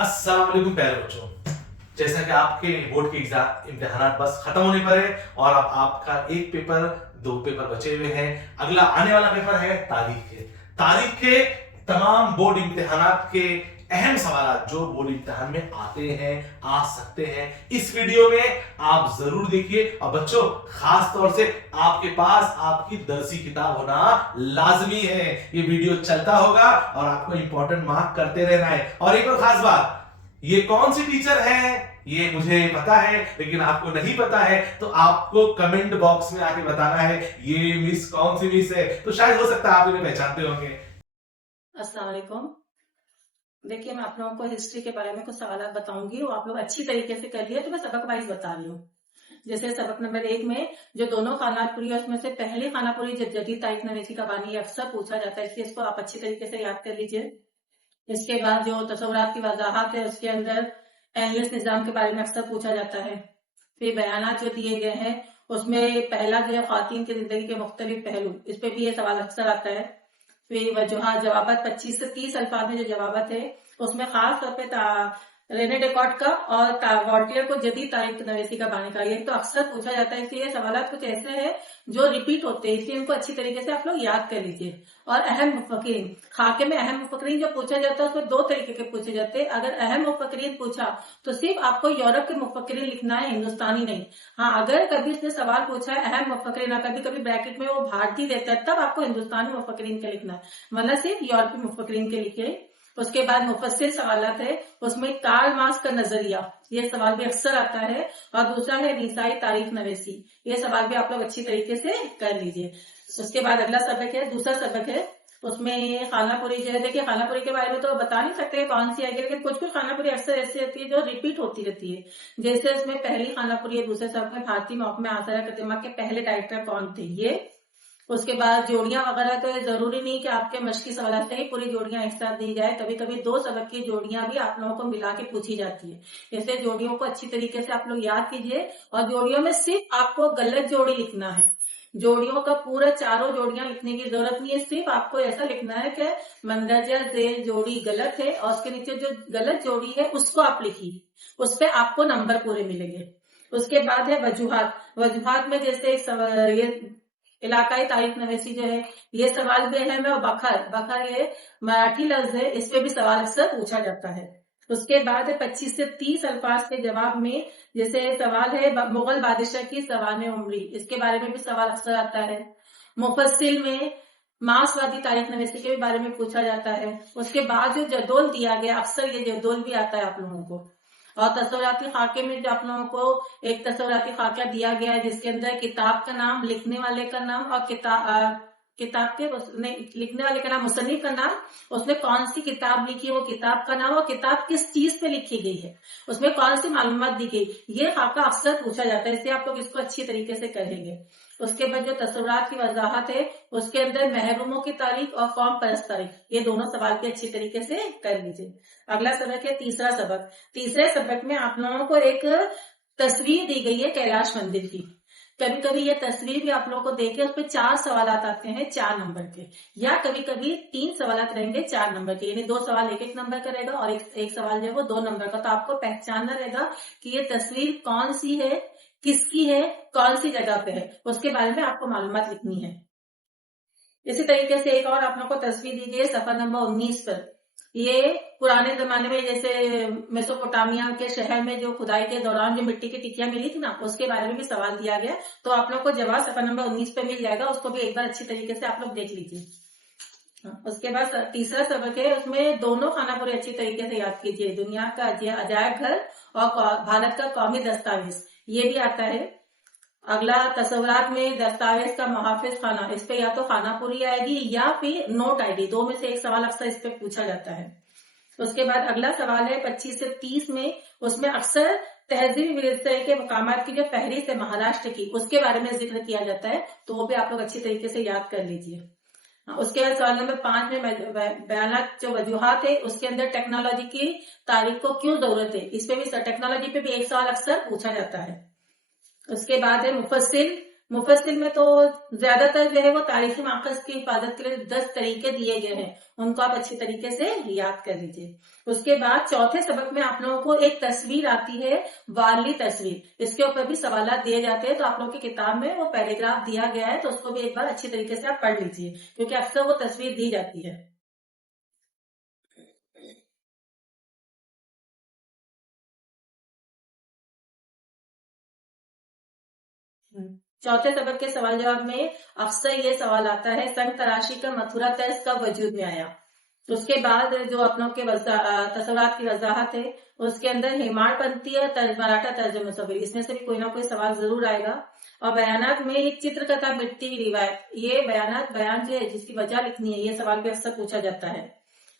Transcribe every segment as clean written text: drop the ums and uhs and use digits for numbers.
अस्सलाम वालेकुम प्यारे बच्चों। जैसा कि आपके बोर्ड के इम्तिहान बस खत्म होने पर है और अब आपका एक पेपर, दो पेपर बचे हुए हैं। अगला आने वाला पेपर है तारीख के तमाम बोर्ड इम्तिहान के अहम सवाल जो बोर्ड इम्तिहान में आते हैं, आ सकते हैं, इस वीडियो में आप जरूर देखिए। और बच्चों, खास तौर से आपके पास आपकी दरसी किताब होना लाजमी है। ये वीडियो चलता होगा और आपको इंपॉर्टेंट मार्क करते रहना है। और एक और खास बात, ये कौन सी टीचर है ये मुझे पता है, लेकिन आपको नहीं पता है तो आपको कमेंट बॉक्स में आके बताना है ये मिस कौन सी मिस है। तो शायद हो सकता है आप इन्हें पहचानते होंगे। अस्सलाम वालेकुम। देखिए, मैं आप लोगों को हिस्ट्री के बारे में कुछ सवाल बताऊंगी, वो आप लोग अच्छी तरीके से कर लिए तो मैं सबक वाइज बता रही हूँ। जैसे सबक नंबर 1 में जो दोनों खानापुरी है उसमें से पहली खानापुरी जदीद तारीख नवीसी का बानी अक्सर पूछा जाता है, इसलिए इसको आप अच्छी तरीके से याद कर लीजिए। इसके बाद जो तसव्वुरात की वजाहत है उसके अंदर एनलिस निजाम के बारे में अक्सर पूछा जाता है। फिर बयानात जो दिए गए हैं उसमें पहला जो है ख्वातीन की जिंदगी के मुख्तलिफ पहलू, इस पे भी ये सवाल अक्सर आता है। फिर वजूहात जवाबत 25 से 30 अल्फाज में जो जवाबत है उसमें खास तौर पे रेने डेकॉर्ड का और वॉल्टियर को जदीद तारीख नवीसी का बानी का, ये तो अक्सर पूछा जाता है, इसलिए सवाल कुछ ऐसे हैं जो रिपीट होते हैं, इसलिए इनको अच्छी तरीके से आप लोग याद कर लीजिए। और अहम मुफक्किरीन, खाके में अहम मुफक्किरीन जो पूछा जाता है उसमें 2 तरीके के पूछे जाते हैं। अगर अहम मुफक्किरीन पूछा तो सिर्फ आपको यूरोप के मुफक्किरीन लिखना है, हिंदुस्तानी नहीं। हाँ, अगर कभी इसने सवाल पूछा है अहम मुफक्किरीन, कभी कभी ब्रैकेट में वो भारतीय देता है, तब आपको हिंदुस्तानी मुफक्किरीन के लिखना है, वरना सिर्फ यूरोपीय मुफक्किरीन के लिखे। उसके बाद मुफस्सिल सवालात है, उसमें कार्ल मार्क्स का नजरिया, ये सवाल भी अक्सर आता है। और दूसरा है निसाई तारीख नवीसी, ये सवाल भी आप लोग अच्छी तरीके से कर लीजिए। उसके बाद अगला सबक है, दूसरा सबक है, उसमें खानापुरी जो है, देखिए खानापुरी के बारे में तो बता नहीं सकते कौन सी आएगी, लेकिन कुछ खानापुरी अक्सर ऐसी रहती है जो रिपीट होती रहती है। जैसे इसमें पहली खानापुरी है, दूसरे सबक में भारतीय महकमे आसार कदीमा के पहले डायरेक्टर कौन थे, ये। उसके बाद जोड़ियां वगैरह, तो जरूरी नहीं कि आपके मश्की सवाल से ही पूरी जोड़ियां एक साथ दी जाए, कभी कभी 2 सबक की जोड़ियां भी आप लोगों को मिला के पूछी जाती है, इसलिए जोड़ियों को अच्छी तरीके से आप लोग याद कीजिए। और जोड़ियों में सिर्फ आपको गलत जोड़ी लिखना है, जोड़ियों का पूरा चारों जोड़ियां लिखने की जरूरत नहीं है, सिर्फ आपको ऐसा लिखना है कि मंदरजा जेल जोड़ी गलत है और उसके नीचे जो गलत जोड़ी है उसको आप लिखिए, उस पर आपको नंबर पूरे मिलेंगे। उसके बाद है वजूहात में जैसे ये इलाकाई तारीख नवीसी जो है, ये सवाल भी अहम है। और बखर ये मराठी लफ्ज है, इस पे भी सवाल अक्सर पूछा जाता है। उसके बाद है 25 से 30 अल्फाज के जवाब में, जैसे सवाल है मुगल बादशाह की सवाने उम्री, इसके बारे में भी सवाल अक्सर आता है। मुफस्सिल में मार्क्सवादी तारीख नवीसी के बारे में पूछा जाता है। उसके बाद जो जदोल दिया गया, अक्सर ये जदोल भी आता है आप लोगों को। और तस्वुराती खाके में जो आप लोगों को एक तस्वुराती खाका दिया गया है, जिसके अंदर किताब का नाम, लिखने वाले का नाम और किताब के लिखने वाले का नाम, मुसन्निफ का नाम, उसने कौन सी किताब लिखी है वो किताब का नाम, और किताब किस चीज पे लिखी गई है, उसमें कौन सी मालूमात दी गई, ये खाका अक्सर पूछा जाता है, इसलिए आप लोग इसको अच्छी तरीके से करेंगे। उसके बाद जो तस्वुरात की वजाहत है उसके अंदर महरूमों की तारीख और कौम परस्त तारीख, ये दोनों सवाल भी अच्छी तरीके से कर लीजिए। अगला सबक है तीसरा सबक। तीसरे सबक में आप लोगों को एक तस्वीर दी गई है कैलाश मंदिर की। कभी कभी ये तस्वीर भी आप लोगों को देके उस पर 4 सवाल आते हैं 4 नंबर के, या कभी कभी 3 सवाल रहेंगे 4 नंबर के, यानी 2 सवाल 1-1 नंबर का रहेगा और एक सवाल जो है वो 2 नंबर का। तो आपको पहचानना रहेगा कि ये तस्वीर कौन सी है, किसकी है, कौन सी जगह पे है, उसके बारे में आपको मालूमात लिखनी है। इसी तरीके से एक और आप लोगों को तस्वीर दी गई है सफर नंबर 19 पर। ये पुराने जमाने में जैसे मेसोपोटामिया के शहर में जो खुदाई के दौरान जो मिट्टी की टिकियां मिली थी ना, उसके बारे में भी सवाल दिया गया, तो आप लोग को जवाब सफर नंबर 19 पे मिल जाएगा, उसको भी एक बार अच्छी तरीके से आप लोग देख लीजिए। उसके बाद तीसरा सबक है, उसमें दोनों खानापुरी अच्छी तरीके से याद कीजिए, दुनिया का अजायब घर और भारत का कौमी दस्तावेज, ये भी आता है। अगला तस्वुरात में दस्तावेज का मुहाफिज खाना, इस पे या तो खानापुरी आएगी या फिर नोट आएगी, 2 में से एक सवाल अक्सर इस पे पूछा जाता है। उसके बाद अगला सवाल है 25 से 30 में, उसमें अक्सर तहजीब विरासत के मकामात की जो फहरिस्त है महाराष्ट्र की, उसके बारे में जिक्र किया जाता है, तो वो भी आप लोग अच्छी तरीके से याद कर लीजिए। उसके बाद सवाल नंबर 5 में बयानात जो वजूहात है, उसके अंदर टेक्नोलॉजी की तारीख को क्यों जरूरत है, इस पे भी टेक्नोलॉजी पे भी एक सवाल अक्सर पूछा जाता है। उसके बाद है मुफस्सिल मुफस्सिल में तो ज्यादातर जो है वो तारीखी माखज की हिफाजत के लिए 10 तरीके दिए गए हैं, उनको आप अच्छी तरीके से याद कर लीजिए। उसके बाद चौथे सबक में आप लोगों को एक तस्वीर आती है, वाली तस्वीर, इसके ऊपर भी सवालात दिए जाते हैं। तो आप लोगों की किताब में वो पैराग्राफ दिया गया है, तो उसको भी एक बार अच्छी तरीके से आप पढ़ लीजिए, क्योंकि अक्सर वो तस्वीर दी जाती है। चौथे सबक के सवाल जवाब में अक्सर ये सवाल आता है, संग तराशी का मथुरा तर्ज कब वजूद में आया। तो उसके बाद जो अपनों के तसव्वुरात की वजाहत है, उसके अंदर हेमाड़ बनती है, मराठा तर्ज मुसव्विर, इसमें से भी कोई ना कोई सवाल जरूर आएगा। और बयानात में एक चित्रकथा मिटती हुई रिवायत, ये बयानात बयान जो है जिसकी वजह लिखनी है, ये सवाल भी अक्सर पूछा जाता है।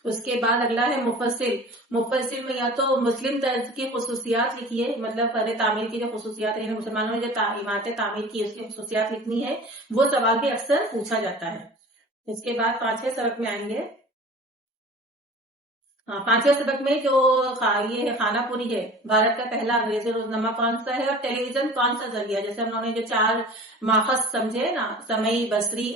उसके बाद अगला है मुफस्सिल। मुफस्सिल में या तो मुस्लिम तर्ज की खुसूसियात लिखिए, मतलब फर्ज तामीर की जो खुसूसियात है, मुसलमानों ने जो इमारतें तामीर की उसकी खुसूसियात लिखनी है, वो सवाल भी अक्सर पूछा जाता है। इसके बाद पांचवें सबक में आएंगे। पांचवें सबक में जो ये है खानापुरी है, भारत का पहला अंग्रेजी रोजनामा कौन सा है और टेलीविजन कौन सा जरिया, जैसे उन्होंने जो 4 माखज समझे ना, समई, बसरी,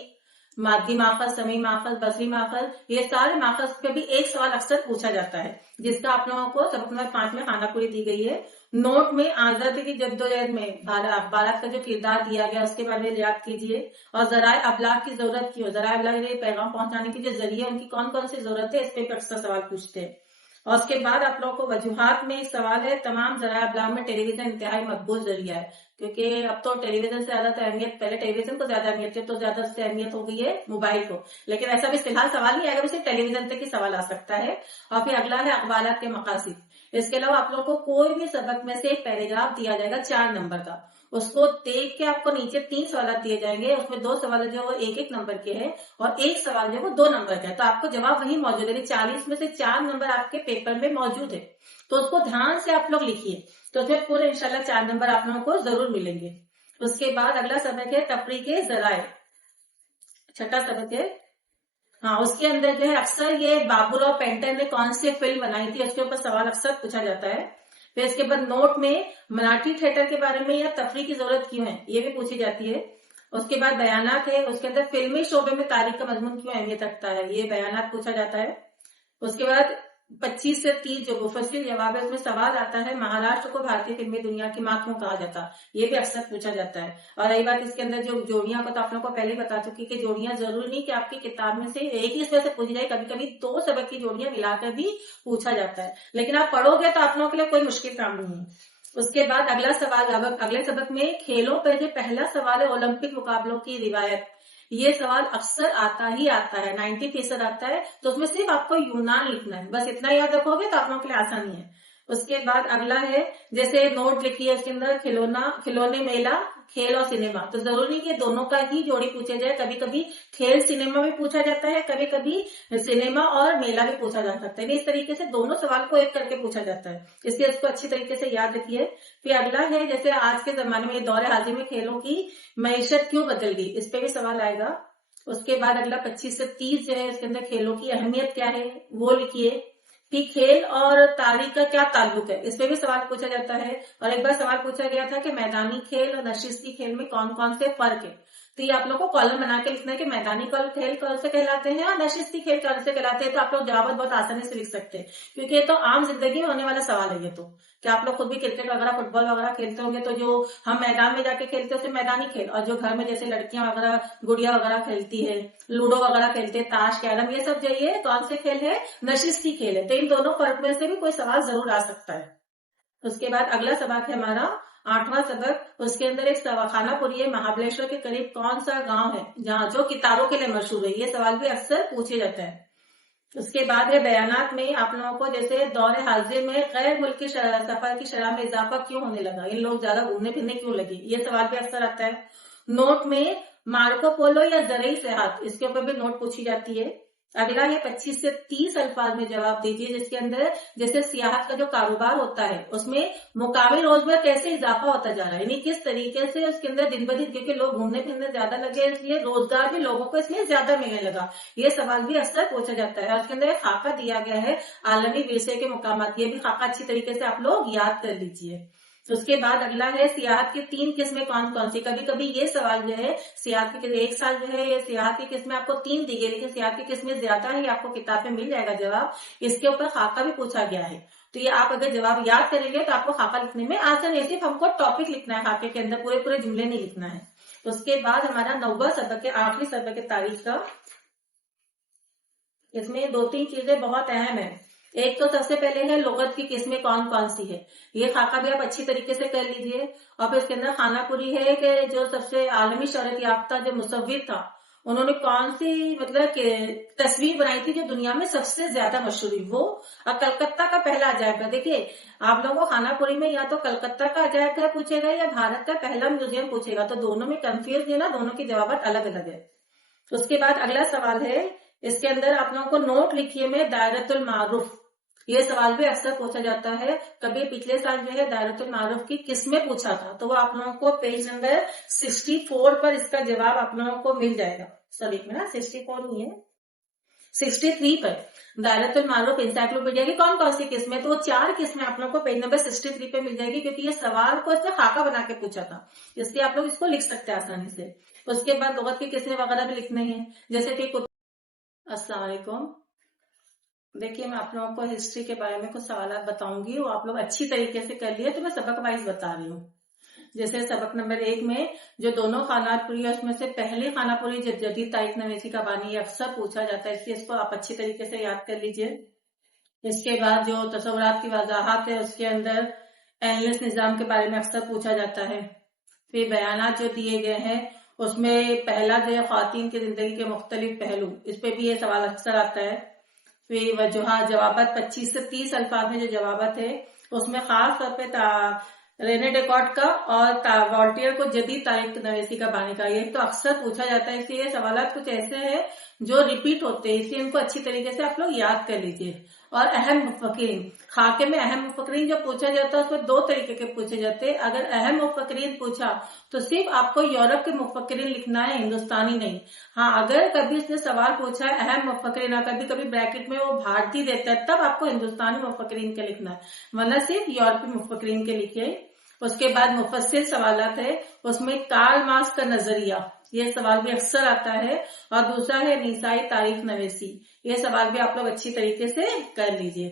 मादी माखज, समी माखज, बसरी माखज, ये सारे माखज पे भी एक सवाल अक्सर पूछा जाता है, जिसका आप लोगों को सबक नंबर 5 में खानापुरी दी गई है। नोट में आजादी की जद्दोजहद में भारत का जो किरदार दिया गया उसके बारे में याद कीजिए। और जराए अबलाग की जरूरत क्यों, जराए अबलाग पैगाम पहुंचाने की जो जरिए उनकी कौन कौन सी जरूरत है, इस पे अक्सर सवाल पूछते हैं। और उसके बाद आप लोगों को वजूहात में एक सवाल है, तमाम जराए अबलाग में टेलीविजन इंतहाई मकबूल जरिया है, क्योंकि अब तो टेलीविजन से ज्यादा अहमियत, पहले टेलीविजन को ज्यादा अहमियत है, तो ज्यादा से अहमियत हो गई है मोबाइल को, लेकिन ऐसा भी फिलहाल सवाल नहीं आएगा, सिर्फ टेलीविजन तक ही सवाल आ सकता है। और फिर अगला है अखबारात के मकासिद। इसके अलावा आप लोगों को कोई भी सबक में से एक पैराग्राफ दिया जाएगा 4 नंबर का, उसको देख के आपको नीचे 3 सवाल दिए जाएंगे, उसमें 2 सवाल जो वो 1-1 नंबर के हैं और 1 सवाल जो वो 2 नंबर का है, तो आपको जवाब वही मौजूद है। 40 में से 4 नंबर आपके पेपर में मौजूद है, तो उसको ध्यान से आप लोग लिखिए, तो उसमें पूरे इंशाल्लाह 4 नंबर आप लोगों को जरूर मिलेंगे। उसके बाद अगला सबक है तफरीह के जराए, छठा सबक है। उसके अंदर जो है अक्सर ये बाबूराव पेंटर ने कौन सी फिल्म बनाई थी, उसके ऊपर सवाल अक्सर पूछा जाता है। फिर इसके बाद नोट में मराठी थिएटर के बारे में या तफरीह की जरूरत क्यों है, ये भी पूछी जाती है। उसके बाद बयानात है, उसके अंदर फिल्मी शोबे में तारीख का मजमून क्यों अहमियत रखता है, ये बयानात पूछा जाता है। उसके बाद 25 से 30 जो मुफस्सिल जवाब है, उसमें सवाल आता है, महाराष्ट्र को भारतीय फिल्मी दुनिया की मां क्यों कहा जाता, ये भी अक्सर पूछा जाता है। और रही बात इसके अंदर जो जोड़ियां को, तो आप लोगों को पहले ही बता चुकी कि जोड़ियां जरूरी नहीं कि आपकी किताब में से एक ही इसमें से पूछी जाए, कभी कभी 2 सबक की जोड़ियां मिलाकर भी पूछा जाता है, लेकिन आप पढ़ोगे तो आप लोगों के लिए कोई मुश्किल काम नहीं है। उसके बाद अगला सवाल, अगले सबक में खेलों पर जो पहला सवाल है ओलंपिक मुकाबलों की रिवायत, ये सवाल अक्सर आता ही आता है, 90% आता है, तो उसमें सिर्फ आपको यूनान लिखना है, बस इतना याद रखोगे तो आप लोगों के लिए आसानी है। उसके बाद अगला है, जैसे नोट लिखिए उसके अंदर खिलौने मेला, खेल और सिनेमा, तो जरूरी नहीं कि दोनों का ही जोड़ी पूछा जाए, कभी कभी खेल सिनेमा भी पूछा जाता है, कभी कभी सिनेमा और मेला भी पूछा जा सकता है। इस तरीके से दोनों सवाल को एक करके पूछा जाता है, इसलिए इसको अच्छी तरीके से याद रखिए। फिर अगला है, जैसे आज के जमाने में दौरे हाजिर में खेलों की मईशत क्यों बदल गई, इस पे भी सवाल आएगा। उसके बाद अगला 25 से 30 जो है, इसके अंदर खेलों की अहमियत क्या है वो लिखिए। फिर खेल और तारीख का क्या ताल्लुक है, इस पे भी सवाल पूछा जाता है। और एक बार सवाल पूछा गया था कि मैदानी खेल और नशिस्ती खेल में कौन कौन से फर्क है, तो ये आप लोग को कॉलम बना के लिखना है कि मैदानी खेल कौन से कहलाते हैं और नशिस्ती खेल कौन से कहलाते हैं, तो आप लोग जवाब बहुत आसानी से लिख सकते हैं, क्योंकि ये तो आम जिंदगी में होने वाला सवाल है। ये तो कि आप लोग खुद भी क्रिकेट वगैरह, फुटबॉल वगैरह खेलते होंगे, तो जो हम मैदान में जाके खेलते हैं उसे मैदानी खेल, और जो घर में जैसे लड़कियां वगैरह गुड़िया वगैरह खेलती है, लूडो वगैरह खेलते हैं, ताश, कैरम, ये सब जो ये कौन से खेल है, नशिस्ती खेल है। तो इन दोनों फर्क में से भी कोई सवाल जरूर आ सकता है। उसके बाद अगला सबक है हमारा 8वां सबक, उसके अंदर एक खानापुरी है, महाबलेश्वर के करीब कौन सा गांव है जहाँ जो किताबों के लिए मशहूर है, ये सवाल भी अक्सर पूछे जाते हैं। उसके बाद है बयानात में आप लोगों को, जैसे दौरे हाजिर में गैर मुल्की सफर की शरह में इजाफा क्यों होने लगा, इन लोग ज्यादा घूमने फिरने क्यों लगे, ये सवाल भी अक्सर आता है। नोट में मार्को पोलो या जरिए सेहत, इसके ऊपर भी नोट पूछी जाती है। अगला है 25 से 30 अल्फाज में जवाब दीजिए, जिसके अंदर जैसे सियाहत का जो कारोबार होता है उसमें मुकामी रोजगार कैसे इजाफा होता जा रहा है, यानी किस तरीके से उसके अंदर दिन ब दिन, क्योंकि लोग घूमने फिरने ज्यादा लगे इसलिए रोजगार भी लोगों को इसमें ज्यादा मिलने लगा, ये सवाल भी अक्सर पूछा जाता है। और उसके अंदर एक खाका दिया गया है आलमी विरसे के मुकामात, ये भी खाका अच्छी तरीके से आप लोग याद कर लीजिए। اس کے بعد اگلا ہے سیاحت کی 3 قسمیں کون کون سی. کبھی کبھی یہ سوال جو ہے سیاحت کی ایک سال جو ہے یہ سیاحت کی قسمیں آپ کو 3 دی گئی لیکن سیاحت کی قسمیں زیادہ ہے, آپ کو کتاب میں مل جائے گا جواب. اس کے اوپر خاکہ بھی پوچھا گیا ہے, تو یہ آپ اگر جواب یاد کریں گے تو آپ کو خاکہ لکھنے میں آسان ہے. صرف ہم کو ٹاپک لکھنا ہے خاکے کے اندر, پورے جملے نہیں لکھنا ہے. اس کے بعد ہمارا 9واں سبق ہے, آخری سبق ہے تاریخ کا. اس میں 2-3 چیزیں بہت اہم ہیں. ایک تو سب سے پہلے ہے لغت کی قسمیں کون کون سی ہے. یہ خاکہ بھی آپ اچھی طریقے سے کر لیجئے. اور پھر اس کے اندر خانہ پوری ہے کہ جو سب سے عالمی شہرت یافتہ جو مصور تھا انہوں نے کون سی مطلب کہ تصویر بنائی تھی جو دنیا میں سب سے زیادہ مشہور ہوئی, وہ اور کلکتہ کا پہلا عجائب گھر. دیکھیے آپ لوگوں کو خانہ پوری میں یا تو کلکتہ کا عجائب گھر پوچھے گا یا بھارت کا پہلا میوزیم پوچھے گا, تو دونوں میں کنفیوز ہے نا, دونوں کے جوابات الگ الگ ہے. اس کے بعد اگلا سوال ہے, اس کے اندر آپ لوگوں کو نوٹ لکھیے میں دائرۃ المعارف. یہ سوال بھی اکثر پوچھا جاتا ہے. کبھی پچھلے سال جو ہے دائرۃ المعارف کی قسمیں پوچھا تھا, تو وہ آپ لوگوں کو پیج نمبر 64 پر اس کا جواب آپ لوگوں کو مل جائے گا. سبھی میں نا 64 نہیں ہے, 63 پر دائرۃ المعارف انسائکلوپیڈیا کی کون کون سی قسمیں, تو وہ 4 قسمیں آپ لوگوں کو پیج نمبر 63 پہ مل جائے گی, کیونکہ یہ سوال کو اس نے خاکہ بنا کے پوچھا تھا, اس لیے آپ لوگ اس کو لکھ سکتے ہیں آسانی سے. اس کے بعد لغت کی قسمیں وغیرہ بھی لکھنے ہیں, جیسے کہ السلام علیکم. دیکھیے میں آپ لوگوں کو ہسٹری کے بارے میں کچھ سوالات بتاؤں گی, وہ آپ لوگ اچھی طریقے سے کر لیے, تو میں سبق وائز بتا رہی ہوں. جیسے سبق نمبر 1 میں جو دونوں خانہ پوری ہے اس میں سے پہلی خانہ پوری جدید تاریخ نویسی کا بانی, یہ اکثر پوچھا جاتا ہے, اس لیے اس کو آپ اچھی طریقے سے یاد کر لیجئے. اس کے بعد جو تصورات کی وضاحت ہے اس کے اندر اینلس نظام کے بارے میں اکثر پوچھا جاتا ہے. پھر بیانات جو دیے گئے ہیں اس میں پہلا جو ہے خواتین کی زندگی کے مختلف پہلو, اس پہ بھی یہ سوال اکثر آتا ہے. پھر وجوہات, جوابات 25 سے 30 الفاظ میں جو جوابات ہے اس میں خاص طور پہ رینے ڈیکارٹ کا اور والٹیئر کو جدید تاریخ نویسی کا بانی کا, یہ تو اکثر پوچھا جاتا ہے. اس لیے یہ سوالات کچھ ایسے ہیں جو ریپیٹ ہوتے ہیں, اس لیے ان کو اچھی طریقے سے آپ لوگ یاد کر لیجئے. اور اہم مفکرین, خاکے میں اہم مفکرین جو پوچھا جاتا ہے اس میں 2 طریقے کے پوچھے جاتے ہیں. اگر اہم مفکرین پوچھا تو صرف آپ کو یورپ کے مفکرین لکھنا ہے, ہندوستانی نہیں. ہاں اگر کبھی اس نے سوال پوچھا ہے اہم مفکرین اور کبھی کبھی بریکٹ میں وہ بھارتی دیتا ہے, تب آپ کو ہندوستانی مفکرین کے لکھنا ہے, ورنہ صرف یورپی مفکرین کے لکھیے. اس کے بعد مفصل سوالات ہے, اس میں کارل مارکس کا نظریہ, یہ سوال بھی اکثر آتا ہے. اور دوسرا ہے نیسائی تاریخ نویسی, یہ سوال بھی آپ لوگ اچھی طریقے سے کر لیجئے.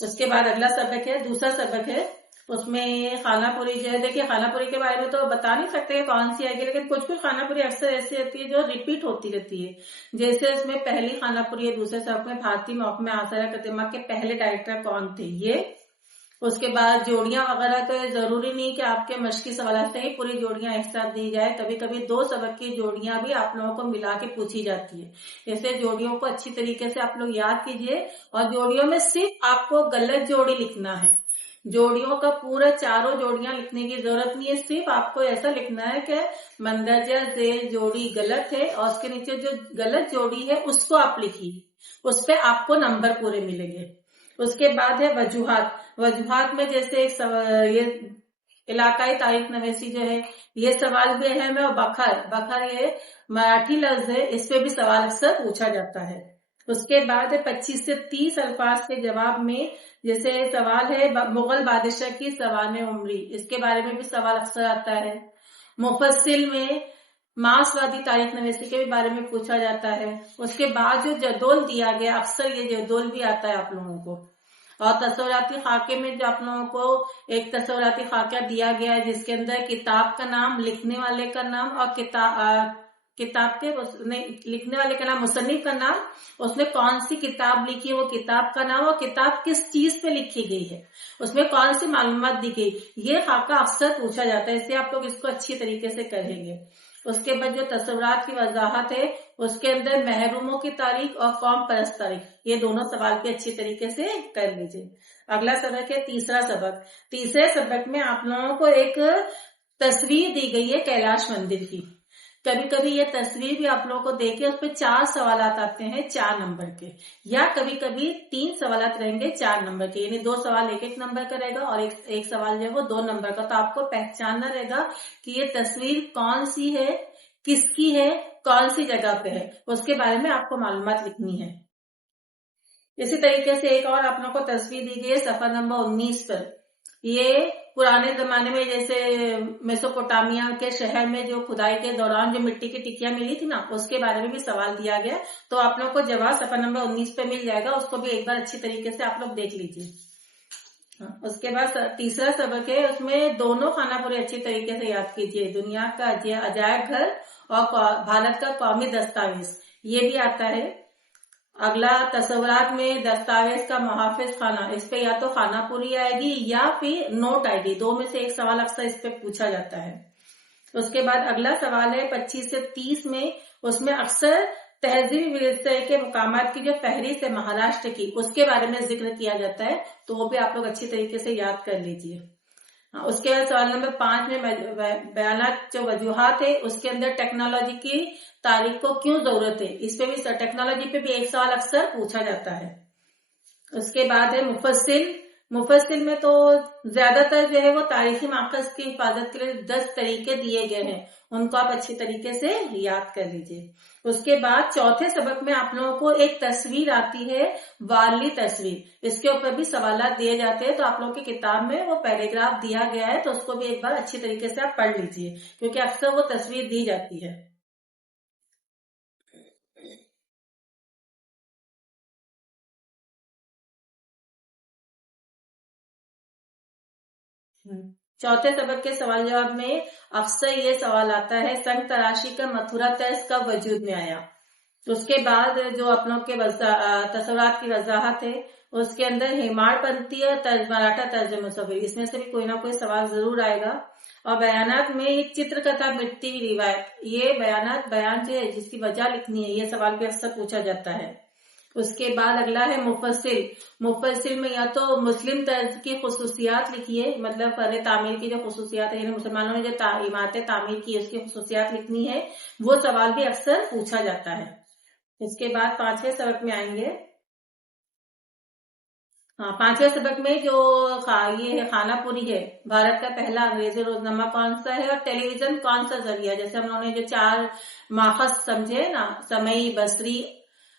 اس کے بعد اگلا سبق ہے, دوسرا سبق ہے, اس میں خانہ پوری جو ہے, دیکھیے خانہ پوری کے بارے میں تو بتا نہیں سکتے کہ کون سی آئے گی, لیکن کچھ خانہ پوری اکثر ایسی ہوتی ہے جو ریپیٹ ہوتی رہتی ہے. جیسے اس میں پہلی خانہ پوری ہے, دوسرے سبق میں بھارتی محکمہ آثار قدیمہ کے پہلے ڈائریکٹر کون تھے, یہ. اس کے بعد جوڑیاں وغیرہ, تو ضروری نہیں کہ آپ کے مشقی سوالات سے ہی پوری جوڑیاں ایک ساتھ دی جائے, کبھی کبھی 2 سبق کی جوڑیاں بھی آپ لوگوں کو ملا کے پوچھی جاتی ہے. ایسے جوڑیوں کو اچھی طریقے سے آپ لوگ یاد کیجئے, اور جوڑیوں میں صرف آپ کو غلط جوڑی لکھنا ہے. جوڑیوں کا پورا 4 جوڑیاں لکھنے کی ضرورت نہیں ہے, صرف آپ کو ایسا لکھنا ہے کہ مندرجہ ذیل جوڑی غلط ہے اور اس کے نیچے جو غلط جوڑی ہے اس کو آپ لکھیے, اس پہ آپ کو نمبر پورے ملیں گے. اس کے بعد ہے وجوہات. وجوہات میں جیسے یہ علاقائی تاریخ نویسی جو ہے یہ سوال بھی اہم ہے, اور بکھر یہ مراٹھی لفظ ہے, اس پہ بھی سوال اکثر پوچھا جاتا ہے. اس کے بعد 25 سے 30 الفاظ کے جواب میں جیسے سوال ہے مغل بادشاہ کی سوانح عمری, اس کے بارے میں بھی سوال اکثر آتا ہے. مفصل میں مارکسوادی تاریخ نویسی کے بارے میں پوچھا جاتا ہے. اس کے بعد جو جدول دیا گیا اکثر یہ جدول بھی آتا ہے آپ لوگوں کو. اور تصوراتی خاکے میں جو آپ لوگوں کو ایک تصوراتی خاکہ دیا گیا ہے جس کے اندر کتاب کا نام, لکھنے والے کا نام, اور کتاب کے لکھنے والے کا نام, مصنف کا نام, اس نے کون سی کتاب لکھی ہے وہ کتاب کا نام, اور کتاب کس چیز پہ لکھی گئی ہے, اس میں کون سی معلومات دی گئی, یہ خاکہ اکثر پوچھا جاتا ہے, اس سے آپ لوگ اس کو اچھی طریقے سے کریں گے. اس کے بعد جو تصورات کی وضاحت ہے اس کے اندر محروموں کی تاریخ اور قوم پرست تاریخ, یہ دونوں سوال بھی اچھی طریقے سے کر لیجئے. اگلا سبق ہے تیسرا سبق. تیسرے سبق میں آپ لوگوں کو ایک تصویر دی گئی ہے کیلاش مندر کی. کبھی کبھی یہ تصویر بھی آپ لوگوں کو دیکھے, اس پہ 4 سوالات آتے ہیں 4 نمبر کے, یا کبھی کبھی 3 سوالات رہیں گے 4 نمبر کے, یعنی 2 سوال 1 نمبر کا رہے گا اور ایک سوال جو ہے وہ 2 نمبر کا. تو آپ کو پہچاننا رہے گا کہ یہ تصویر کون سی ہے, کس کی ہے, کون سی جگہ پہ ہے, اس کے بارے میں آپ کو معلومات لکھنی ہے. اسی طریقے سے ایک اور آپ لوگوں کو تصویر دی گئی ہے صفحہ نمبر 19 پر. ये पुराने जमाने में जैसे मेसोपोटामिया के शहर में जो खुदाई के दौरान जो मिट्टी की टिकियां मिली थी ना, उसके बारे में भी सवाल दिया गया। तो आप लोग को जवाब सफा नंबर 19 पे मिल जाएगा, उसको भी एक बार अच्छी तरीके से आप लोग देख लीजिए। उसके बाद तीसरा सबक है, उसमें दोनों खाना पूरे अच्छी तरीके से याद कीजिए। दुनिया का अजायब घर और भारत का कौमी दस्तावेज, ये भी आता है। अगला तस्वुरात में दस्तावेज का मुहाफिज खाना, इस पे या तो खाना पूरी आएगी या फिर नोट आएगी, दो में से एक सवाल अक्सर इस पे पूछा जाता है। उसके बाद अगला सवाल है 25 से 30 में, उसमें अक्सर तहजीब विरासत के मुकामात की जो फहरिस्त है महाराष्ट्र की, उसके बारे में जिक्र किया जाता है, तो वो भी आप लोग अच्छी तरीके से याद कर लीजिए। उसके बाद सवाल नंबर 5 में बयानात जो वजूहात है, उसके अंदर टेक्नोलॉजी की तारीख को क्यों जरूरत है, इस पे भी टेक्नोलॉजी पे भी एक सवाल अक्सर पूछा जाता है। उसके बाद है मुफस्सिल। मुफस्सिल में तो ज्यादातर जो है वो तारीखी माकस की हिफाजत के लिए 10 तरीके दिए गए हैं, उनको आप अच्छी तरीके से याद कर लीजिए। उसके बाद चौथे सबक में आप लोगों को एक तस्वीर आती है, वाली तस्वीर, इसके ऊपर भी सवालात दिए जाते हैं। तो आप लोगों की किताब में वो पैराग्राफ दिया गया है, तो उसको भी एक बार अच्छी तरीके से आप पढ़ लीजिए, क्योंकि अक्सर वो तस्वीर दी जाती है। चौथे सबक के सवाल जवाब में अक्सर ये सवाल आता है, संग तराशी का मथुरा तर्ज कब वजूद में आया। उसके बाद जो अपनों के तस्वुरात की वजाहत है, उसके अंदर हेमाड़पंथी और मराठा तर्ज मुसव्विर, इसमें से भी कोई ना कोई सवाल जरूर आएगा। और बयानात में एक चित्रकथा मिटती हुई रिवायत, ये बयान जो है जिसकी वजह लिखनी है, ये सवाल भी अक्सर पूछा जाता है। उसके बाद अगला है मुफस्सिल। मुफस्सिल में या तो मुस्लिम तर्ज की खुसूसियात लिखिए, मतलब फन तामीर की जो खुसूसियात है, मुसलमानों ने जो इमारतें तामीर की उसकी खुसूसियात लिखनी है, वो सवाल भी अक्सर पूछा जाता है। इसके बाद 5वें सबक में आएंगे। हाँ, 5वें सबक में जो ये है खाना पूरी है, भारत का पहला अंग्रेजी रोजनामा कौन सा है और टेलीविजन कौन सा जरिया, जैसे हम लोगों ने जो 4 माखज समझे ना, समई, बसरी,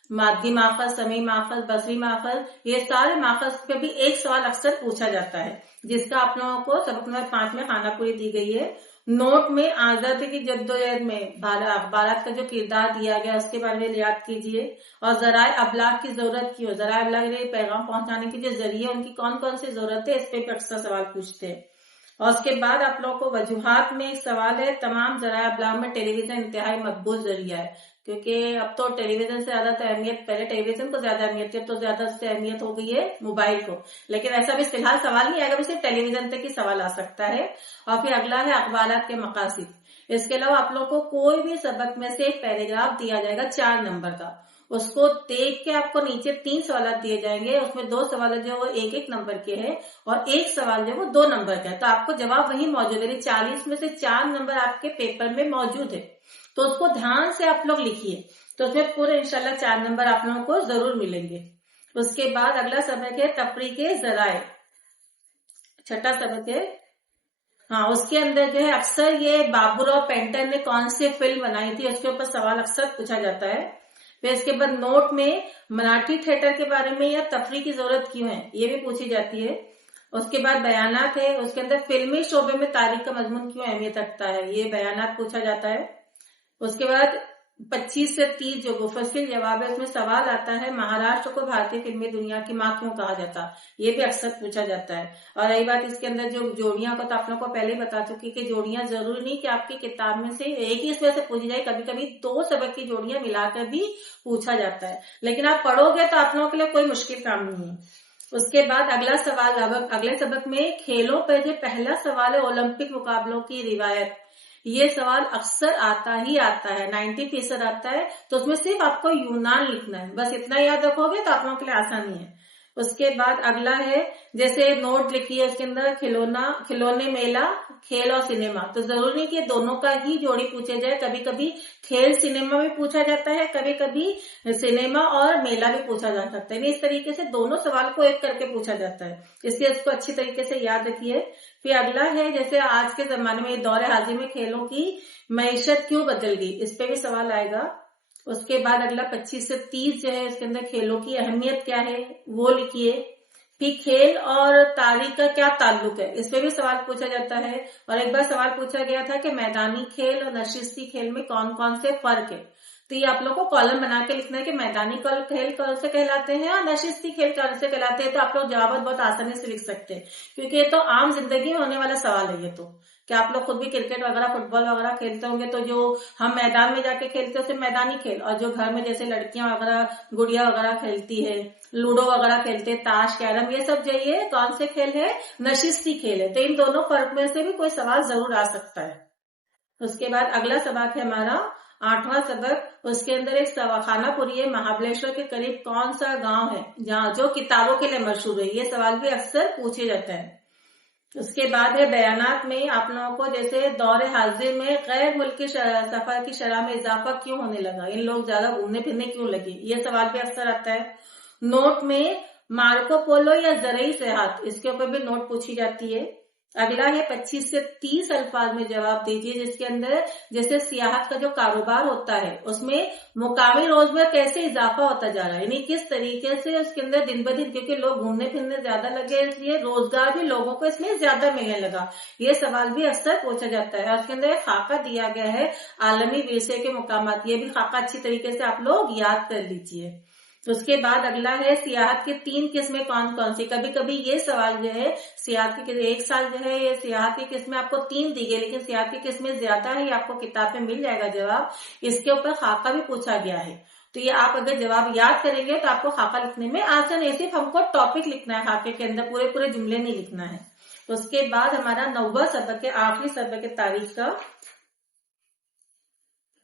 मादी माखज, समय माखज, बसरी माखज, ये सारे माखज पे भी एक सवाल अक्सर पूछा जाता है, जिसका आप लोगों को सबक नंबर 5 में खाना पूरी दी गई है। नोट में आजादी की जद्दोजहद में भारत का जो किरदार दिया गया उसके बारे में याद कीजिए। और जराए अबलाग की जरूरत क्यों, जराए अबलाग के पैगाम पहुंचाने के जो जरिए उनकी कौन कौन सी जरूरत है, इस पे अक्सर सवाल पूछते हैं। और उसके बाद आप लोगों को वजूहात में एक सवाल है, तमाम जराए अबलाग में टेलीविजन इंतहाई मकबूल जरिया है, क्योंकि अब तो टेलीविजन से ज्यादा तो अहमियत, पहले टेलीविजन को ज्यादा अहमियत थी, अब तो ज्यादा से अहमियत हो गई है मोबाइल को, लेकिन ऐसा भी फिलहाल सवाल नहीं आएगा, सिर्फ टेलीविजन तक ही सवाल आ सकता है। और फिर अगला है अखबारात के मकासिद। इसके अलावा आप लोग को कोई भी सबक में से एक पैराग्राफ दिया जाएगा 4 नंबर का, उसको देख के आपको नीचे 3 सवाल दिए जाएंगे, उसमें 2 सवाल जो वो 1-1 नंबर के हैं और 1 सवाल जो वो 2 नंबर का है, तो आपको जवाब वही मौजूद है। 40 में से 4 नंबर आपके पेपर में मौजूद है, तो उसको ध्यान से आप लोग लिखिए, तो उसमें पूरे इंशाल्लाह 4 नंबर आप लोगों को जरूर मिलेंगे। उसके बाद अगला सबक है तफरी के जराए, छठा सबक है। हाँ, उसके अंदर जो है अक्सर ये बाबर और पेंटर ने कौन सी फिल्म बनाई थी, उसके ऊपर सवाल अक्सर पूछा जाता है। फिर इसके बाद नोट में मराठी थिएटर के बारे में या तफरी की जरूरत क्यों है, ये भी पूछी जाती है। उसके बाद बयानात है, उसके अंदर फिल्मी शोबे में तारीख का मजमून क्यों अहमियत रखता है, ये बयानात पूछा जाता है। उसके बाद 25 से 30 जो मुफस्सिल जवाब है, उसमें सवाल आता है, महाराष्ट्र को भारतीय फिल्मी दुनिया की माँ क्यों कहा जाता, ये भी अक्सर पूछा जाता है। और रही बात इसके अंदर जो जोड़ियां को, तो आप लोग को पहले ही बता चुकी कि जोड़ियां जरूरी नहीं कि आपकी किताब में से एक ही इसमें से पूछी जाए, कभी कभी 2 सबक की जोड़ियां मिलाकर भी पूछा जाता है, लेकिन आप पढ़ोगे तो आप लोगों के लिए कोई मुश्किल काम नहीं है। उसके बाद अगला सवाल, अगले सबक में खेलों पर जो पहला सवाल है ओलंपिक मुकाबलों की रिवायत, ये सवाल अक्सर आता ही आता है, 90% आता है, तो उसमें सिर्फ आपको यूनान लिखना है, बस इतना याद रखोगे तो आप लोगों के लिए आसानी है। उसके बाद अगला है, जैसे नोट लिखिए, उसके अंदर खिलौने मेला, खेल और सिनेमा, तो जरूरी नहीं कि दोनों का ही जोड़ी पूछे जाए, कभी कभी खेल सिनेमा भी पूछा जाता है, कभी कभी सिनेमा और मेला भी पूछा जा सकता है, इस तरीके से दोनों सवाल को एक करके पूछा जाता है, इसलिए इसको अच्छी तरीके से याद रखिए। फिर अगला है, जैसे आज के जमाने में दौरे हाजिर में खेलों की मईशत क्यों बदल गई, इस पे भी सवाल आएगा। उसके बाद अगला 25 से 30 जो है, इसके अंदर खेलों की अहमियत क्या है वो लिखिए। कि खेल और तारीख का क्या ताल्लुक है, इस पे भी सवाल पूछा जाता है। और एक बार सवाल पूछा गया था कि मैदानी खेल और नशिस्ती खेल में कौन कौन से फर्क है। तो ये आप लोग को कॉलम बना के लिखना है कि मैदानी खेल कौन से कहलाते हैं और नशिस्ती खेल कौन से कहलाते हैं। तो आप लोग जवाब बहुत आसानी से लिख सकते हैं, क्योंकि ये तो आम जिंदगी में होने वाला सवाल है। ये तो कि आप लोग खुद भी क्रिकेट वगैरह फुटबॉल वगैरह खेलते होंगे, तो जो हम मैदान में जाके खेलते हैं उसे मैदानी खेल, और जो घर में जैसे लड़कियां वगैरह गुड़िया वगैरह खेलती है, लूडो वगैरह खेलते हैं, ताश कैरम, ये सब जो ये कौन से खेल है, नशिस्ती खेल है। तो इन दोनों फर्क में से भी कोई सवाल जरूर आ सकता है। उसके बाद अगला सबक है हमारा 8वां सबक। उसके अंदर एक खानापुरी है, महाबलेश्वर के करीब कौन सा गांव है जहाँ जो किताबों के लिए मशहूर है। ये सवाल भी अक्सर पूछे जाते हैं। उसके बाद है बयानात में आप लोगों को, जैसे दौरे हाजिर में गैर मुल्की सफर की शरह में इजाफा क्यों होने लगा, इन लोग ज्यादा घूमने फिरने क्यों लगे, ये सवाल भी अक्सर आता है। नोट में मार्को पोलो या जरई सेहत, इसके ऊपर भी नोट पूछी जाती है। अगला है 25 से 30 अल्फाज में जवाब दीजिए, जिसके अंदर जैसे सियाहत का जो कारोबार होता है उसमें मुकामी रोजगार कैसे इजाफा होता जा रहा है, यानी किस तरीके से उसके अंदर दिन ब दिन, क्योंकि लोग घूमने फिरने ज्यादा लगे इसलिए रोजगार भी लोगों को इसमें ज्यादा मिलने लगा। ये सवाल भी अक्सर पूछा जाता है। और उसके अंदर एक खाका दिया गया है आलमी विरसे के मुकामात, ये भी खाका अच्छी तरीके से आप लोग याद कर लीजिए। उसके बाद अगला है सियाहत की 3 किस्में कौन कौन सी। कभी कभी ये सवाल जो है सियाहत की, एक साल जो है ये सियाहत की किस्में आपको 3 दी गई, लेकिन सियाहत की किस्में ज्यादा है, ये आपको किताब में मिल जाएगा जवाब। इसके ऊपर खाका भी पूछा गया है, तो ये आप अगर जवाब याद करेंगे तो आपको खाका लिखने में आसान है। सिर्फ हमको टॉपिक लिखना है, खाके के अंदर पूरे पूरे जुमले नहीं लिखना है। उसके बाद हमारा 9वां सबक है, आखिरी सबक है तारीख का।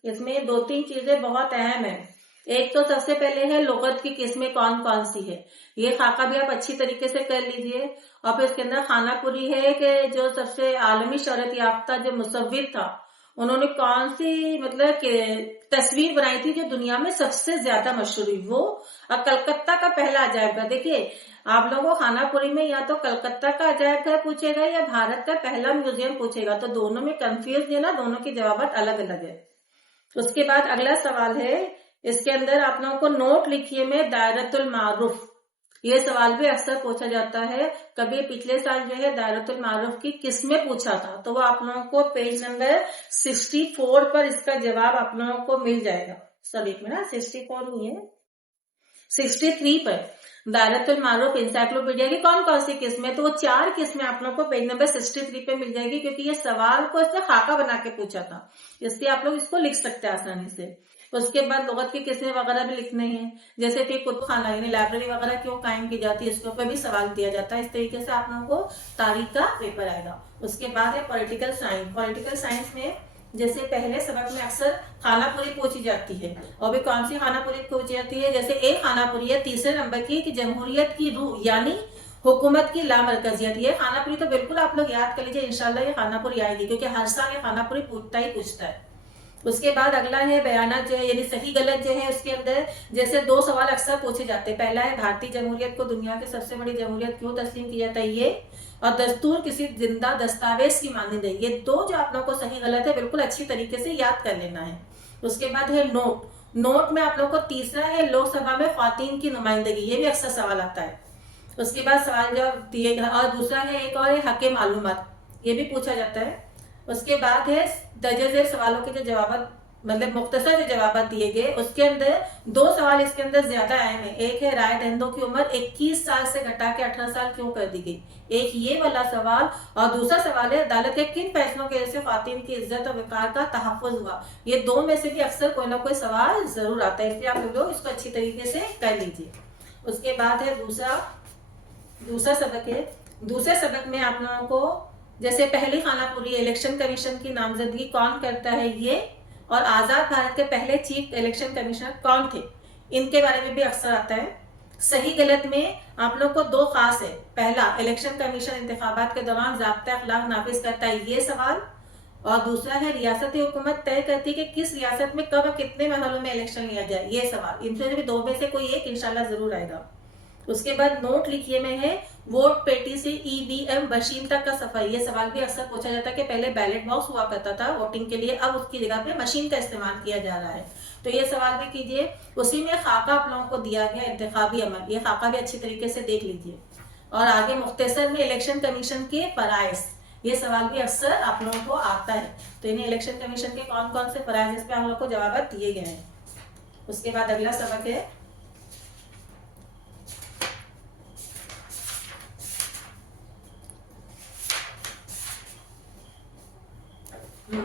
इसमें 2-3 चीजें बहुत अहम है। एक तो सबसे पहले है लुगत की किस्में कौन कौन सी है, ये खाका भी आप अच्छी तरीके से कर लीजिए। और फिर इसके अंदर खानापुरी है कि जो सबसे आलमी शोहरत याफ्ता जो मुसव्विर था, उन्होंने कौन सी मतलब तस्वीर बनाई थी जो दुनिया में सबसे ज्यादा मशहूर हुई, वो और कलकत्ता का पहला अजायब घर। देखिए आप लोगों को खानापुरी में या तो कलकत्ता का अजायब घर पूछेगा या भारत का पहला म्यूजियम पूछेगा, तो दोनों में कंफ्यूज है ना, दोनों के जवाब अलग अलग है। उसके बाद अगला सवाल है, इसके अंदर आप लोगों को नोट लिखिए में दायरतुल मारूफ, ये सवाल भी अक्सर पूछा जाता है। कभी पिछले साल जो है दायरतुल मारूफ की किस्में पूछा था, तो वो आप लोगों को पेज नंबर 64 पर इसका जवाब आप लोगों को मिल जाएगा। सभी में ना 64 हुई है, 63 पर दायरतुल मारूफ इंसाइक्लोपीडिया की कौन कौन सी किस्में, तो वो 4 किस्में आप लोगों को पेज नंबर 63 पे मिल जाएगी, क्योंकि ये सवाल को इसने खाका बना के पूछा था, इसलिए आप लोग इसको लिख सकते हैं आसानी से। उसके बाद लुगत की किस्में वगैरह भी लिखने हैं, जैसे कि कुतुब खाना यानी लाइब्रेरी वगैरह क्यों कायम की जाती है, इसके ऊपर भी सवाल दिया जाता है। इस तरीके से आप लोगों को तारीख का पेपर आएगा। उसके बाद है पॉलिटिकल साइंस। पॉलिटिकल साइंस में जैसे पहले सबक में अक्सर खानापुरी पूछी जाती है, और भी कौन सी खानापुरी पूछी जाती है, जैसे एक खानापुरी है 3 नंबर की कि जमहूरियत की रूह यानी हुकूमत की लामरकजियत। ये खानापुरी तो बिल्कुल आप लोग याद कर लीजिए, इंशाल्लाह ये खानापुरी आएगी, क्योंकि हर साल ये खानापुरी पूछता ही पूछता है। उसके बाद अगला है बयानात जो है यानी सही गलत जो है, उसके अंदर जैसे 2 सवाल अक्सर पूछे जाते हैं। पहला है भारतीय जमहूरियत को दुनिया की सबसे बड़ी जमहूरियत क्यों तस्लीम किया जाता है, ये, और दस्तूर किसी जिंदा दस्तावेज की मानद है। ये 2 जो आप लोगों को सही गलत है बिल्कुल अच्छी तरीके से याद कर लेना है। उसके बाद है नोट। नोट में आप लोगों को तीसरा है लोकसभा में ख्वातीन की नुमाइंदगी, ये भी अक्सर सवाल आता है। उसके बाद सवाल जवाब दिए, और दूसरा है एक और है हक मालूमात, ये भी पूछा जाता है। उसके बाद है दर्जे सवालों के जो जवाब मतलब मुख्तसर जो जवाब दिए गए, उसके अंदर 2 सवाल इसके अंदर ज्यादा अहम है। एक है राय दहिंदों की उम्र 21 साल से घटा के 18 साल क्यों कर दी गई, एक ये वाला सवाल। और दूसरा सवाल है अदालत के किन फैसलों की वजह से ख्वातीन की इज्जत और विकार का तहफ़्फ़ुज़ हुआ। ये 2 में से भी अक्सर कोई ना कोई सवाल जरूर आता है, इसलिए आप लोग इसको अच्छी तरीके से कर लीजिए। उसके बाद है दूसरा सबक है। दूसरे सबक में आप लोगों को जैसे पहली खानापुरी इलेक्शन कमीशन की नामजदगी कौन करता है ये, और आजाद भारत के पहले चीफ इलेक्शन कमिश्नर कौन थे, इनके बारे में भी अक्सर आता है। सही गलत में आप लोग को 2 खास है। पहला, इलेक्शन कमीशन इंतखाबात के दौरान ज़ाब्ता अखलाक नाफिज करता है, ये सवाल। और दूसरा है रियासती हुकूमत तय करती है कि किस रियासत में कब और कितने महलों में इलेक्शन लिया जाए, ये सवाल। इनसे भी 2 में से कोई एक इंशाल्लाह जरूर आएगा। उसके बाद नोट लिखिए में है वोट पेटी से ईवीएम मशीन तक का सफर, ये सवाल भी अक्सर पूछा जाता है कि पहले बैलेट बॉक्स हुआ करता था वोटिंग के लिए, अब उसकी जगह पे मशीन का इस्तेमाल किया जा रहा है, तो ये सवाल भी कीजिए। उसी में खाका आप लोगों को दिया गया इंतखाबी अमल, ये खाका भी अच्छी तरीके से देख लीजिए। اور آگے مختصر میں الیکشن کمیشن کے فرائض، یہ سوال بھی اکثر آپ لوگوں کو آتا ہے، تو انہیں الیکشن کمیشن کے کون کون سے فرائض، اس پہ ہم لوگ کو جوابات دیے گئے ہیں۔ اس کے بعد اگلا سبق ہے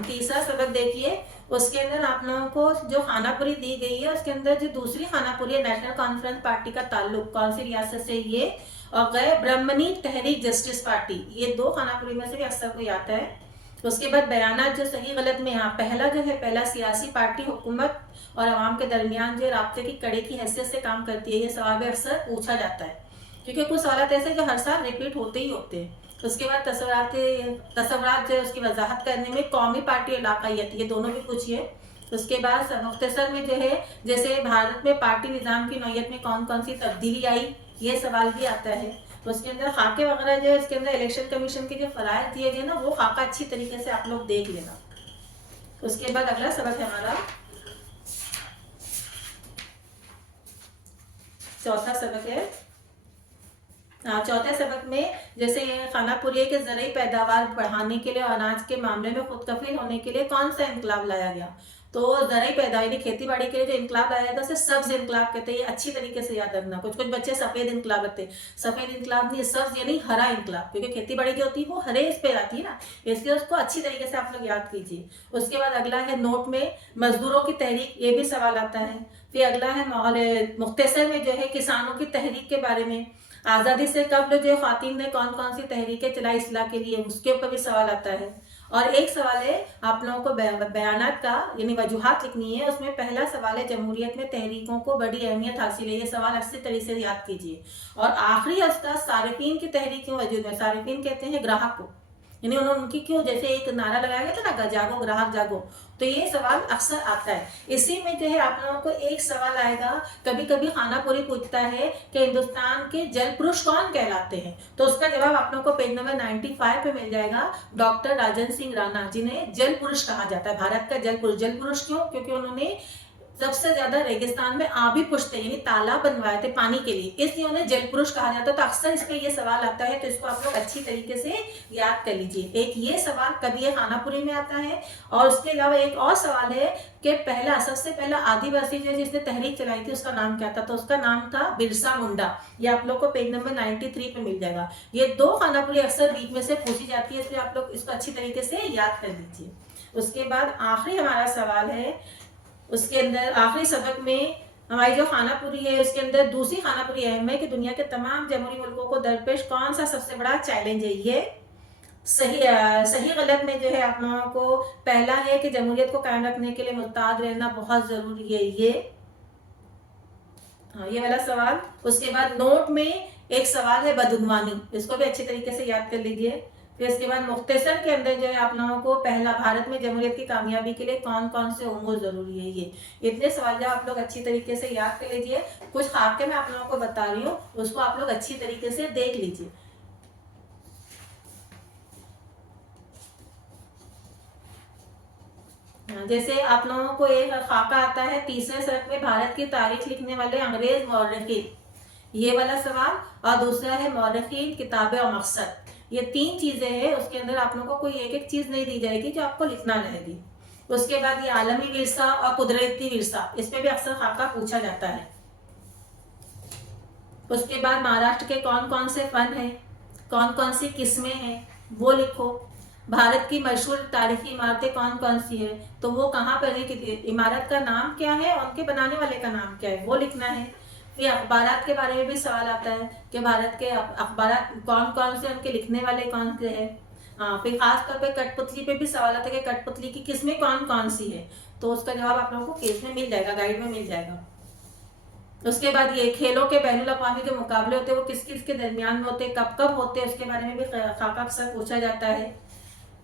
تیسرا سبق دیکھیے، اس کے اندر آپ لوگوں کو جو خانہ پوری دی گئی ہے، اس کے اندر جو دوسری خانہ پوری ہے نیشنل کانفرنس پارٹی کا تعلق کون سی ریاست سے، یہ اور غیر برہمنی تحریک جسٹس پارٹی، یہ دو خانہ پوری میں سے بھی اکثر کوئی آتا ہے۔ اس کے بعد بیانات جو صحیح غلط میں، یہاں پہلا سیاسی پارٹی حکومت اور عوام کے درمیان جو رابطے کی کڑی کی حیثیت سے کام کرتی ہے، یہ سوال بھی اکثر پوچھا جاتا ہے کیونکہ کچھ سوالات ایسے جو ہر سال ریپیٹ ہوتے ہی ہوتے ہیں۔ اس کے بعد تصورات جو ہے اس کی وضاحت کرنے میں قومی پارٹی علاقائیت، یہ دونوں بھی پوچھیے۔ اس کے بعد مختصر میں جو ہے جیسے بھارت میں پارٹی نظام کی نوعیت میں کون کون سی تبدیلی آئی، یہ سوال بھی آتا ہے۔ اس کے اندر خاکے وغیرہ جو ہے اس کے اندر الیکشن کمیشن کے جو فرائض دیے گئے نا، وہ خاکہ اچھی طریقے سے آپ لوگ دیکھ لینا۔ اس کے بعد اگلا سبق ہے ہمارا چوتھا سبق ہے۔ چوتھے سبق میں جیسے خانہ پوری ہے کہ زرعی پیداوار بڑھانے کے لیے اور اناج کے معاملے میں خود کفیل ہونے کے لیے کون سا انقلاب لایا گیا، تو زرعی پیداوار یعنی کھیتی باڑی کے لیے جو انقلاب لایا گیا اسے سبز انقلاب کہتے ہیں، یہ اچھی طریقے سے یاد رکھنا۔ کچھ بچے سفید انقلاب رکھتے ہیں، سفید انقلاب نہیں، سبز یعنی ہرا انقلاب، کیونکہ کھیتی باڑی جو ہوتی ہے وہ ہرے اس پہ آتی ہے نا، اس لیے اس کو اچھی طریقے سے آپ لوگ یاد کیجیے۔ اس کے بعد اگلا ہے نوٹ میں مزدوروں کی تحریک، یہ بھی سوال آتا ہے۔ پھر اگلا ہے مختصر میں جو ہے کسانوں کی تحریک کے بارے میں، آزادی سے قبل جو خواتین نے کون کون سی تحریکیں چلائی اصلاح کے لیے، اس کے اوپر بھی سوال آتا ہے۔ اور ایک سوال ہے آپ لوگوں کو بیانات کا یعنی وجوہات لکھنی ہے، اس میں پہلا سوال ہے جمہوریت میں تحریکوں کو بڑی اہمیت حاصل ہے، یہ سوال اچھی طریقے سے یاد کیجیے۔ اور آخری اس کا صارفین کی تحریک کیوں وجود میں، صارفین کہتے ہیں گراہک کو، یعنی انہوں ان کی کیوں، جیسے ایک نعرہ لگایا گیا تھا نا جاگو گراہک جاگو، تو یہ سوال اکثر آتا ہے۔ اسی میں جو ہے آپ لوگوں کو ایک سوال آئے گا، کبھی کبھی خانہ پوری پوچھتا ہے کہ ہندوستان کے جل پروش کون کہلاتے ہیں، تو اس کا جواب آپ لوگوں کو پیج نمبر 95 پہ مل جائے گا، ڈاکٹر راجن سنگھ رانا، جنہیں جل پروش کہا جاتا ہے، بھارت کا جل پروش۔ جل پروش کیوں؟ کیونکہ انہوں نے سب سے زیادہ ریگستان میں آبی پشتے یعنی تالاب بنوائے تھے پانی کے لیے، اس لیے انہیں جل پروش کہا جاتا ہے، تو اکثر اس پہ یہ سوال آتا ہے، تو اس کو آپ لوگ اچھی طریقے سے یاد کر لیجیے۔ ایک یہ سوال کبھی یہ خانہ پوری میں آتا ہے، اور اس کے علاوہ ایک اور سوال ہے کہ سب سے پہلا آدیواسی جو جس نے تحریک چلائی تھی اس کا نام کیا تھا، تو اس کا نام تھا برسا منڈا، یہ آپ لوگ کو پیج نمبر 93 پہ مل جائے گا۔ یہ دو خانہ پوری اکثر بیچ میں سے پوچھی جاتی ہے، اس لیے آپ لوگ اس کو اچھی طریقے سے یاد کر لیجیے۔ اس کے بعد آخری ہمارا سوال ہے، اس کے اندر آخری سبق میں ہماری جو خانہ پوری ہے اس کے اندر دوسری خانہ پوری اہم ہے کہ دنیا کے تمام جمہوری ملکوں کو درپیش کون سا سب سے بڑا چیلنج ہے۔ یہ صحیح غلط میں جو ہے آپ لوگوں کو پہلا ہے کہ جمہوریت کو قائم رکھنے کے لیے متحد رہنا بہت ضروری ہے، یہ والا سوال۔ اس کے بعد نوٹ میں ایک سوال ہے بدعنوانی، اس کو بھی اچھی طریقے سے یاد کر لیجیے۔ پھر اس کے بعد مختصر کے اندر جو ہے آپ لوگوں کو پہلا بھارت میں جمہوریت کی کامیابی کے لیے کون کون سے امور ضروری ہے، یہ اتنے سوال جو آپ لوگ اچھی طریقے سے یاد کر لیجیے۔ کچھ خاکے میں آپ لوگوں کو بتا رہی ہوں، اس کو آپ لوگ اچھی طریقے سے دیکھ لیجیے۔ جیسے آپ لوگوں کو ایک خاکہ آتا ہے تیسرے سبق میں بھارت کی تاریخ لکھنے والے انگریز مورخین، یہ والا سوال، اور دوسرا ہے مورخین، کتابیں اور مقصد، یہ تین چیزیں ہیں، اس کے اندر آپ لوگوں کو کوئی ایک چیز نہیں دی جائے گی جو آپ کو لکھنا رہے گی۔ اس کے بعد یہ عالمی ورثہ اور قدرتی ورثہ، اس پہ بھی اکثر خاکہ پوچھا جاتا ہے۔ اس کے بعد مہاراشٹر کے کون کون سے فن ہیں، کون کون سی قسمیں ہیں وہ لکھو۔ بھارت کی مشہور تاریخی عمارتیں کون کون سی ہیں، تو وہ کہاں پر ہے، عمارت کا نام کیا ہے اور ان کے بنانے والے کا نام کیا ہے وہ لکھنا ہے۔ پھر اخبارات کے بارے میں بھی سوال آتا ہے کہ بھارت کے اخبارات کون کون سے، ان کے لکھنے والے کون سے ہیں۔ پھر خاص طور پہ کٹ پتلی پہ بھی سوال آتا ہے کہ کٹ پتلی کی قسمیں کون کون سی ہے، تو اس کا جواب آپ لوگوں کو کیس میں مل جائے گا، گائیڈ میں مل جائے گا۔ اس کے بعد یہ کھیلوں کے بین الاقوامی جو مقابلے ہوتے ہیں وہ کس کس کے درمیان میں ہوتے ہیں، کب کب ہوتے ہیں، اس کے بارے میں بھی خاکہ اکثر پوچھا جاتا ہے۔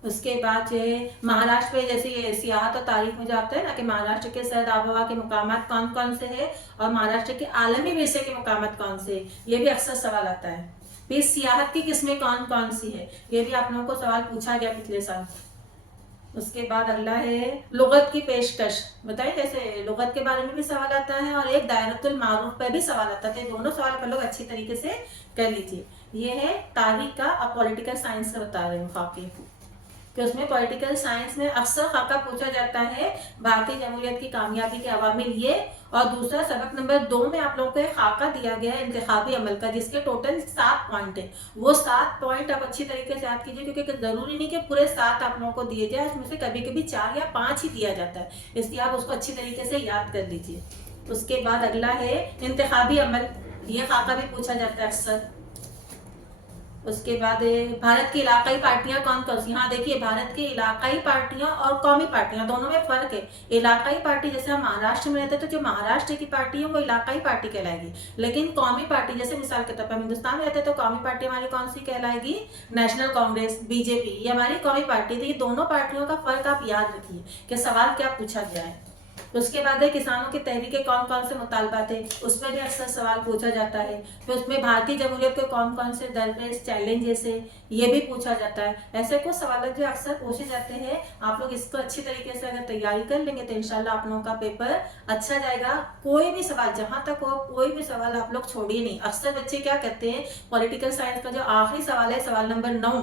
اس کے بعد جو ہے مہاراشٹر میں جیسے یہ سیاحت اور تاریخ میں جو آتا ہے نا کہ مہاراشٹر کے سرد آب و ہوا کے مقامات کون کون سے ہیں اور مہاراشٹر کے عالمی ورثے کے مقامات کون سے ہیں، یہ بھی اکثر سوال آتا ہے۔ پھر سیاحت کی قسمیں کون کون سی ہے، یہ بھی آپ لوگوں کو سوال پوچھا گیا پچھلے سال۔ اس کے بعد اگلا ہے لغت کی پیشکش، بتائیں جیسے لغت کے بارے میں بھی سوال آتا ہے اور ایک دائرۃ المعروف پہ بھی سوال آتا ہے، دونوں سوال پر لوگ اچھی طریقے سے کر لیجیے۔ ये है तारीख का, अब पॉलिटिकल साइंस का बता रही हूँ खाके, कि उसमें पॉलिटिकल साइंस में अक्सर खाका पूछा जाता है भारतीय जमहूरियत की कामयाबी के अवामिल ये, और दूसरा सबक नंबर 2 में आप लोगों को एक खाका दिया गया है इंतखाबी अमल का, जिसके टोटल 7 पॉइंट है। वो 7 पॉइंट आप अच्छी तरीके से याद कीजिए, क्योंकि जरूरी नहीं कि पूरे 7 आप लोगों को दिए जाए, उसमें से कभी कभी 4 या 5 ही दिया जाता है, इसलिए आप उसको अच्छी तरीके से याद कर लीजिए। उसके बाद अगला है इंतखाबी अमल, ये खाका भी पूछा जाता है अक्सर। उसके बाद भारत की इलाकाई पार्टियां कौन कौन सी, हाँ देखिए भारत की इलाकाई पार्टियां और कौमी पार्टियां दोनों में फर्क है। इलाकाई पार्टी जैसे हम महाराष्ट्र में रहते हैं तो जो महाराष्ट्र की पार्टी है वो इलाकाई पार्टी कहलाएगी, लेकिन कौमी पार्टी जैसे मिसाल के तौर पर हम हिंदुस्तान में रहते हैं तो कौमी पार्टी हमारी कौन सी कहलाएगी, नेशनल कांग्रेस, बीजेपी, ये हमारी कौमी पार्टी थी। दोनों पार्टियों का फर्क आप याद रखिए कि सवाल क्या पूछा गया है। उसके बाद है किसानों की तहरीक के कौन कौन से मुतालबात थे, उसमें भी अक्सर सवाल पूछा जाता है। फिर उसमें भारतीय जमहूरियत के कौन कौन से दरपेश चैलेंजेस है, ये भी पूछा जाता है। ऐसे कुछ सवाल जो अक्सर पूछे जाते हैं, आप लोग इसको अच्छी तरीके से अगर तैयारी कर लेंगे तो इंशाल्लाह आप लोगों का पेपर अच्छा जाएगा। कोई भी सवाल जहां तक हो, कोई भी सवाल आप लोग छोड़िए नहीं। अक्सर बच्चे क्या करते हैं, पॉलिटिकल साइंस का जो आखिरी सवाल है, सवाल नंबर 9,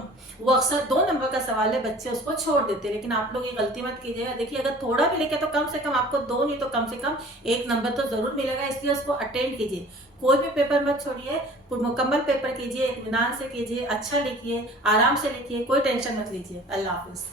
वो अक्सर 2 नंबर का सवाल है, बच्चे उसको छोड़ देते हैं। लेकिन आप लोग ये गलती मत कीजिएगा, देखिए अगर थोड़ा भी लिखे तो कम से कम आपको 2 नहीं तो कम से कम 1 नंबर तो जरूर मिलेगा, इसलिए उसको अटेंड कीजिए। कोई भी पेपर मत छोड़िए, मुकम्मल पेपर कीजिए, इत्मीनान से कीजिए, अच्छा लिखिए, आराम से लिखिए, कोई टेंशन मत लीजिए। अल्लाह हाफिज।